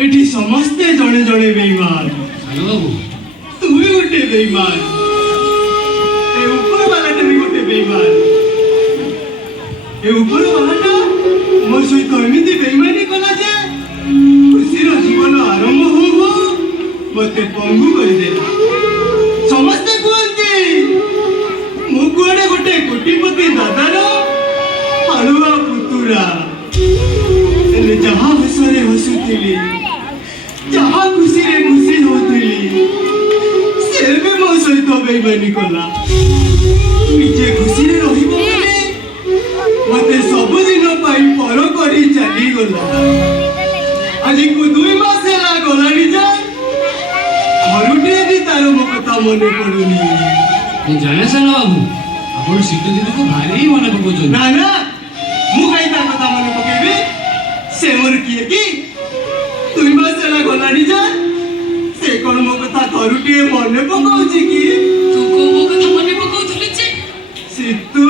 एठी समस्ते जड़े जड़े बेईमान। हेलो बाबू तू भी गोटे बेईमान, ए ऊपर वाला भी गोटे बेईमान। ए ऊपर वाला मोर सहित एमिति बेईमानी कला जे खुशीर जीवन आरंभ हो मते पंगु कर देला। समस्ते कहते मु कुआडे गोटे कोटिपति दादार हालुआ पुतुरा। एले जहाँ हसरे हसुथिली, जहाँ खुशी रे खुशी होथिली, से भी मो सहित बेईमानी कला। निजे खुशी रे रहिबो बोले मते सब दिन पाई पर करी चली गला। आज को 2 मास ହେଲା गलानी जा घरुटे भी तार मो कथा मने पडुनी। तू जाने सानो बाबू आपण सीटू दीदी को भारी मने पकोछ ना ना मु काई तार कथा मने पकेबी। से मोर किए की 2 मास ହେଲା गलानी जा से कोन मो कथा घरुटे मने पकाउची की। तू को मो कथा मने पकाउथले जे सितू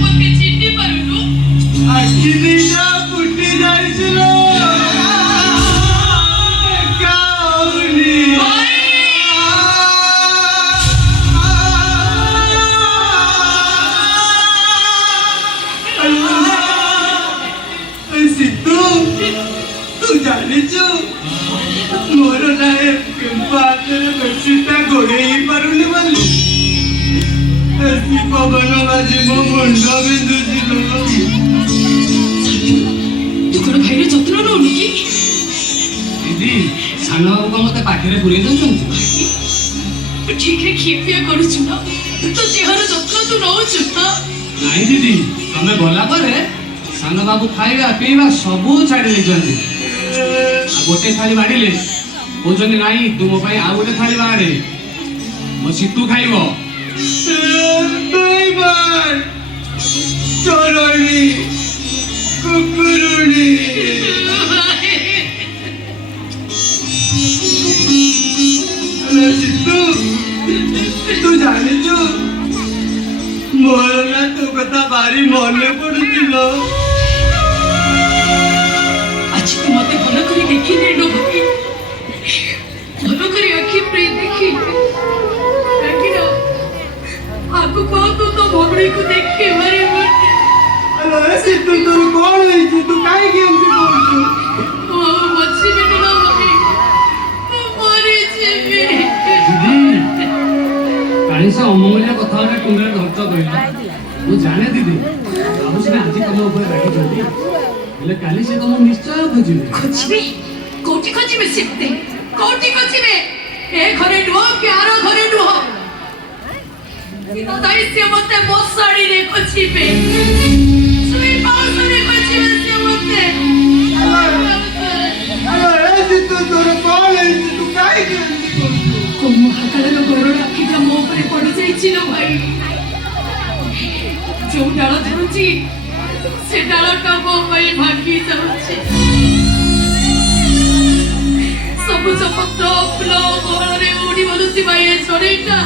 मते चिन्हि पारुनु। आखि दिशा फुटी जाइछलो काउनी। सितू तू जानिଛୁ ମୋର ନାଏ ପାଖରେ ବେଶୀଟା ଗୋଡ଼େଇ ପାରୁନି ବୋଲି ଏସି ପବନ ବାଜି ମୋ ମୁଣ୍ଡ ବିନ୍ଧୁଛି ଲୋ। तू कोन भाईरे जत्न नउनु की दीदी सानो बाबू को मते पाखरे पुरे दउछंती। ठीक रे खिपिया करूछु ना तो देहर जत्न तू नउछु ना। नहीं दीदी तमे गला परे सानो बाबू खाइबा पीबा सबू छाड़ी लेजंती। आ गोटे थाली बाड़ीले बोझनी नाही तू मो भाई आ गोटे थाली बाड़े मो सितू खाइबो। बेईमान चोरणी कुकुरुणी सितू तू जानिଛୁ ମୋର ନା ତୋ କଥା ଭାରି ମନେ ପଡୁଥିଲା। आज तू मते भल करी देखि ने नो भाई भल करी आखि प्रे देखि काकी ना आपको को तो भगड़ी को देखि मारे अरे सितू तू कौन ହେଇଛି ତୁ କାହିଁକି ଏମିତି କରୁଛୁ। ओ मच्छी में ना भाई तू मरे जेबे दीदी काली से अमूल्य कथा रे टुंगरे धरत कहला मु जाने दीदी बाबू से आज तुम ऊपर राखी जल्दी हेले काली से तुम निश्चय खोजिबे। खोजिबे कोठी खोजिबे सिपते कोठी खोजिबे ए घरे नुह के आरो घरे नुह सीता दाई से मते मोसाड़ी रे खोजिबे सुई पाउस रे खोजिबे से मते। अरे सितू तोर कौन ହେଇଛି ତୁ କାହିଁକି ଏମିତି କରୁଛୁ। कोमो हाकाळर गोड़ राखी जा मो ऊपर पड़ जाईछि लो भाई जो डाल धरुछि से डालटा मो भाई भागी जाଉଛି। सबुज पत्र फुल महलरे उड़ी बलुथिबा ए झड़ेटा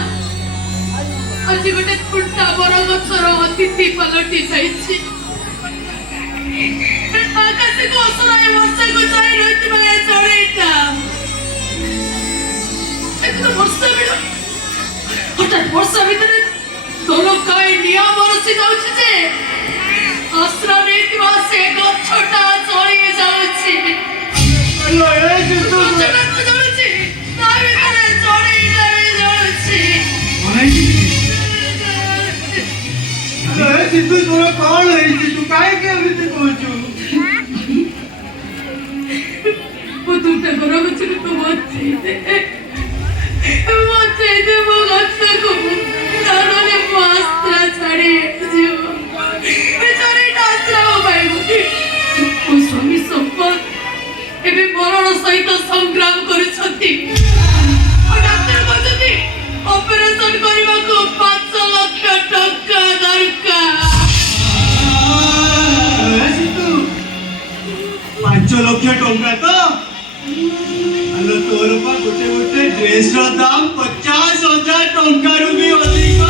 आज गोटे खुंटा बर गछर अतिथि पलटि जाईछि। आकाश को असराय वर्षा को चाहे रहिथिबा ए झड़ेटा तो वर्षा बिना हठात वर्षा भितर दोनों काय निया बरसी जाଉଛି जे आश्रय नेतिबा से गछटा चली जाଉଛି। अरे सितू गछटा तो जाଉଛି ता भितर चढ़ी जाଉଛି। अरे सितू तोर कौन ହେଇଛି तू କାହିଁକି ଏମିତି କରୁଛୁ। वो तुमने बड़ा बच्चे को मत दे वो गछटा को तारोने मास्त्रा छाड़ी जीव बेचारे नाचरा हो भाई वो स्वामी संपत एबे मरण सहित संग्राम करूछंती और डॉक्टर कहते ऑपरेशन करबा को 5 लाख टका दरकार। अरे सितू 5 ଲକ୍ଷ ଟଙ୍କା ତ ଆଲୋ ତୋର ପା ଗୋଟେ ଗୋଟେ ଡ୍ରେସ ର ଦାମ 50,000 ଟଙ୍କାରୁ ବି ଅଧିକ।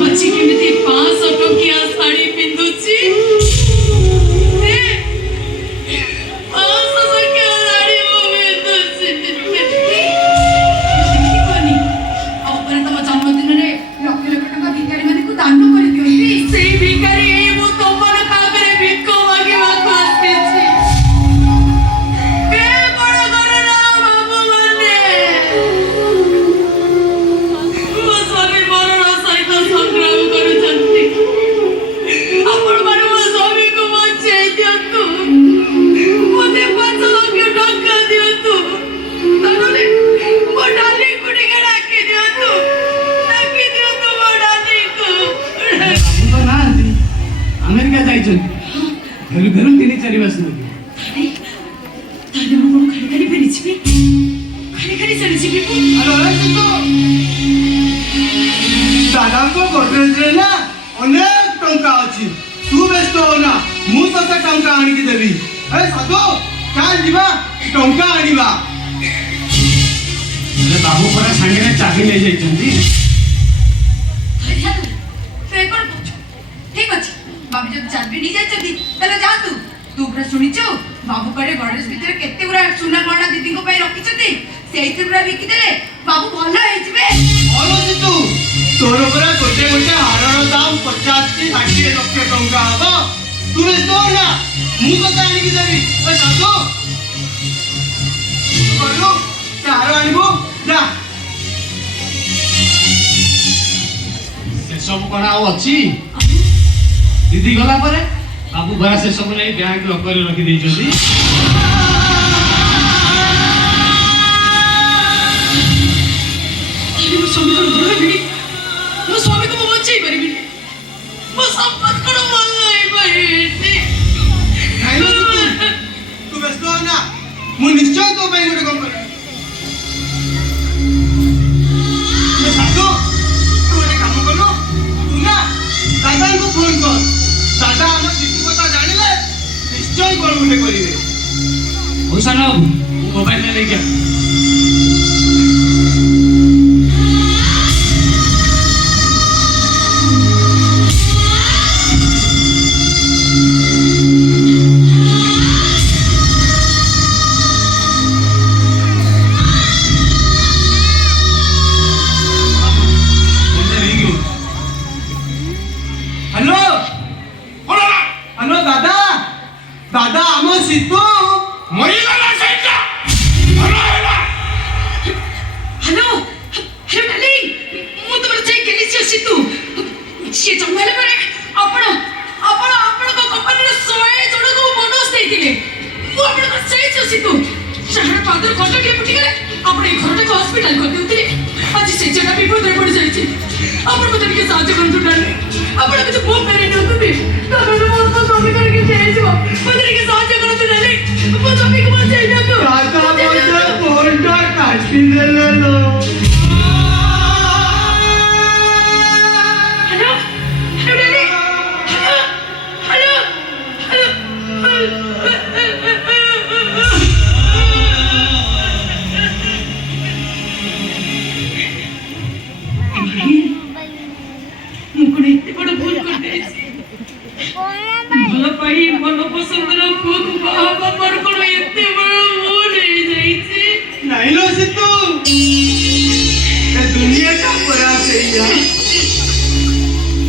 मच्छी केमिति 500 टकिया साड़ी पिंदुची ए ଯାଇଛନ୍ତି ଘରୁ 3-4 ମାସ ନେବେ ତାହେଲେ ମୁଁ କ'ଣ ଖାଲି ଫେରିଯିବି ଖାଲି ଚାଲିଯିବି ଆରେ ସିତୁ ଦାଦାଙ୍କ ଗୋଡରେଜରେ ନା ଅନେକ ଟଙ୍କା ଅଛି ତୁ ବ୍ୟସ୍ତ ହୋନା ମୁଁ ତତେ ଟଙ୍କା ଆଣିକି ଦେବି ଏ ସାଧୁ ଚାଲ ଯିବା ଟଙ୍କା ଆଣିବା ହେଲେ ବାବୁ ପରା ସାଙ୍ଗରେ ଚାବି ନେଇଯାଇଛନ୍ତି ଠିକ ଅଛି ବାବୁ ଯଦି ଚାବି ନେଇଯାଇଛନ୍ତି ତାହେଲେ ଯାଆନ୍ତୁ ତୁ ପୁରା ଶୁଣିଛୁ ବାବୁ କୁଆଡେ ଗଣେଶ ଭିତରେ କେତେ ଗୁଡା ସୁନା ଗହଣା ଦିଦିଙ୍କ ପାଇଁ ରଖିଛନ୍ତି ସେଇଥିରୁ ପୁରା ବିକିଦେଲେ ବାବୁ ଭଲ ହେଇଯିବେ ଭଲ ସିତୁ ତୋର ପରା ଗୋଟେ ହାରର ଦାମ 50-60 ଲକ୍ଷ ଟଙ୍କା ହବ ତୁ ବ୍ୟସ୍ତ ହୋନା ମୁଁ ତତେ ଆଣିକି ଦେବି ଏ ସାଧୁ ଗଲୁ ହାର ଆଣିବୁ ଯା ସେସବୁ କଣ ଆଉ ଅଛି ଦିଦି ଗଲା ପରେ ବାବୁ ପରା ସେସବୁ ନେଇ ବ୍ୟାଙ୍କ ଲକରରେ ରଖିଦେଇଛନ୍ତି ମୋ ସ୍ୱାମୀଙ୍କର ଭଲ ହେବିନି ମୋ ସ୍ୱାମୀକୁ ମୁଁ ବଞ୍ଚେଇ ପାରିବିନି ମୋ ସମ୍ପଦ କ'ଣ ଭଲ ହେଇପାରିବିନି ନାଇଁ ତୁ ବ୍ୟସ୍ତ ହୋନା ମୁଁ ନିଶ୍ଚୟ ତୋ ପାଇଁ ଗୋଟେ କ'ଣ କରିବି ସାଧୁ ତୁ ଗୋଟେ କାମ କଲୁ ତୁ ନା ଦାଦାଙ୍କୁ ଫୋନ କର ଦାଦା ଆମ ଶିଶୁ କଥା ଜାଣିଲେ ନିଶ୍ଚୟ କ'ଣ ଗୋଟେ କରିବେ ହଉ ସାନ ବାବୁ ମୁଁ ମୋବାଇଲରେ ନେଇକି ଆସ ହ୍ୟାଲୋ ଦାଦା ଦାଦା ଆମ ଶୀତୁ ମରିଗଲା ସେଇଟା ଭଲ ହେଲା ହ୍ୟାଲୋ ଡାଲି ମୁଁ ତମର ଯାଇ ଗେଲିଛି ସିତୁ ସିଏ ଜନ୍ମ ହେଲା ପରେ ଆପଣଙ୍କ କମ୍ପାନୀର 100 ଜଣଙ୍କୁ ବୋନସ୍ ଦେଇଥିଲେ ମୁଁ ଆପଣଙ୍କ ସେଇଛି ସିତୁ ଯାହାର ପାଦର ଘଣ୍ଟାଟିଏ ଫୁଟିଗଲେ ଆପଣ ଏଇ ଘରଟାକୁ ହସ୍ପିଟାଲ କରିଦେଉଥିଲେ ଆଜି ସେ ଜାଗା ବିପଦରେ ପଡ଼ିଯାଇଛି ଆପଣ ମୋତେ ଟିକେ ସାହାଯ୍ୟ କରନ୍ତୁ ଡାଲି ଆପଣ କିଛି ପୁଅ ଫେରେଇ ନିଅନ୍ତୁନି ତାହେଲେ ମୋ ସ୍ୱାମୀ କରିକି ହେଇଯିବ ମୋତେ ଟିକେ ସାହାଯ୍ୟ କରନ୍ତୁ ଡାଲି ମୋ ସ୍ୱାମୀକୁ ବଞ୍ଚେଇ ଦିଅନ୍ତୁ ଦାଦା ମୋତେ ଫୋନଟା କାଟିଦେଲେ ଲୋ ହ୍ୟାଲୋ ଡାଲି ହ୍ୟାଲୋ ମୁଁ କ'ଣ ଏତେ ବଡ଼ ଭୁଲ କରିଦେଇଛି ଭଲ ପାଇ ଭଲ ପସନ୍ଦର ପୁଅକୁ ବାହା ହେବା ମୋର କ'ଣ ଏତେ ବଡ଼ ଭୁଲ ହେଇଯାଇଛି ନାଇଁ ଲୋ ଶୀତୁ ଏ ଦୁନିଆଟା ପରା ସେଇଆ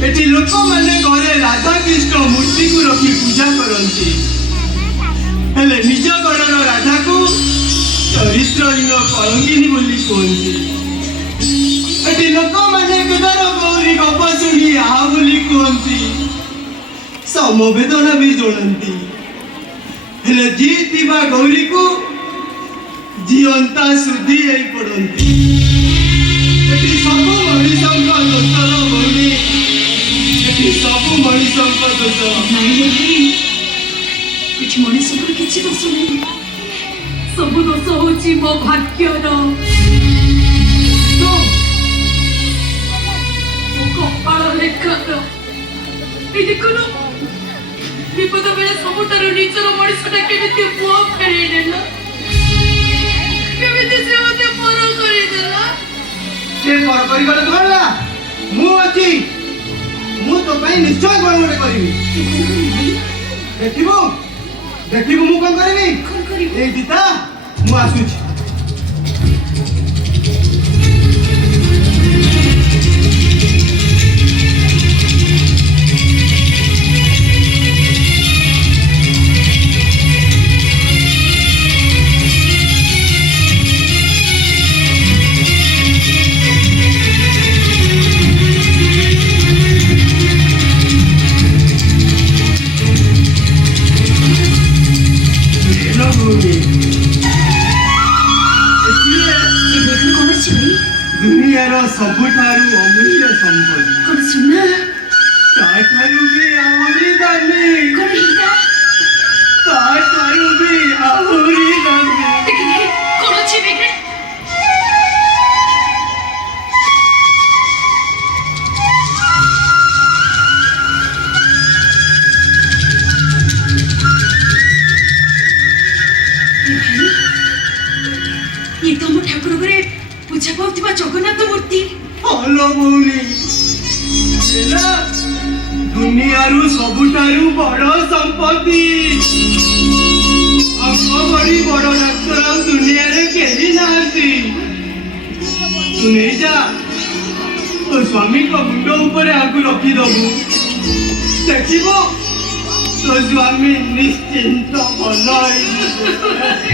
ଏଠି ଲୋକମାନେ ଘରେ ରାଧାକୃଷ୍ଣ ମୂର୍ତ୍ତିକୁ ରଖି ପୂଜା କରନ୍ତି ହେଲେ ନିଜ ଘରର ରାଧାକୁ ଚରିତ୍ରହୀନ କଳଙ୍କିନୀ ବୋଲି କୁହନ୍ତି ଏଠି ଲୋକମାନେ ବେଦର ଗୌରୀ ଗପ ଶୁଣି ଆହା ବୋଲି କୁହନ୍ତି ସମବେଦନା ବି ଜଣାନ୍ତି ହେଲେ ଯିଏ ଥିବା ଗୌରୀକୁ ଜିଅନ୍ତା ସୁଧି ହେଇ ପଡ଼ନ୍ତି ଏଠି ସବୁ ମଣିଷଙ୍କ ଦୋଷର ଭଉଣୀ ଏଠି ସବୁ ମଣିଷଙ୍କ ଦୋଷ ନାଇଁ ଭାଇ ଏଠି ମଣିଷଙ୍କର କିଛି ଦୋଷ ନାହିଁ ସବୁ ଦୋଷ ହଉଛି ମୋ ଭାଗ୍ୟର ମୋ କପାଳ ଲେଖାର এই দেখুন বিপদ বেলা ସବୁଠାରୁ ନିଜର ମଣିଷଟା କେମିତି ମୁହ ଫେରେଇ ନେଲା କେମିତି ସେ ମୋତେ ପର କରିଦେଲା ସେ ପର କରିଗଲେ ଧରିଲା ମୁଁ ଅଛି ମୁଁ ତୋ ପାଇଁ ନିଶ୍ଚୟ କ'ଣ ଗୋଟେ କରିବି ଦେଖିବୁ ଦେଖିବୁ ମୁଁ କ'ଣ କରିବି ଏଇ ଗୀତା ମୁଁ ଆସୁଛି ଦୁନିଆର ସବୁଠାରୁ ଅମୂଲ୍ୟ ସମ୍ପଦ କ'ଣ ସୁନା ତାଠାରୁ ବି ଆହୁରି ଦାମୀ କଣ ହେଇଟା ତାଠାରୁ ବି ଆହୁରି ଦାମୀ ଦେଖି ଦେଖି କଣ ଅଛି ବେଗରେ ये तो हम ठाकुर घरे पूजा पाउथिबा जगन्नाथ मूर्ति ହଲୋ ଭଉଣୀ ହେଲା ଦୁନିଆରୁ ସବୁଠାରୁ ବଡ଼ ସମ୍ପତ୍ତି ଆମ ଭଳି ବଡ଼ ଡାକ୍ତର ଆଉ ଦୁନିଆରେ କେହି ନାହାନ୍ତି ତୁ ନେଇଯା ତୋ ସ୍ୱାମୀଙ୍କ ମୁଣ୍ଡ ଉପରେ ଆକୁ ରଖିଦବୁ ଦେଖିବୁ ତୋ ସ୍ୱାମୀ ନିଶ୍ଚିନ୍ତ ଭଲ ହେଇଯିବ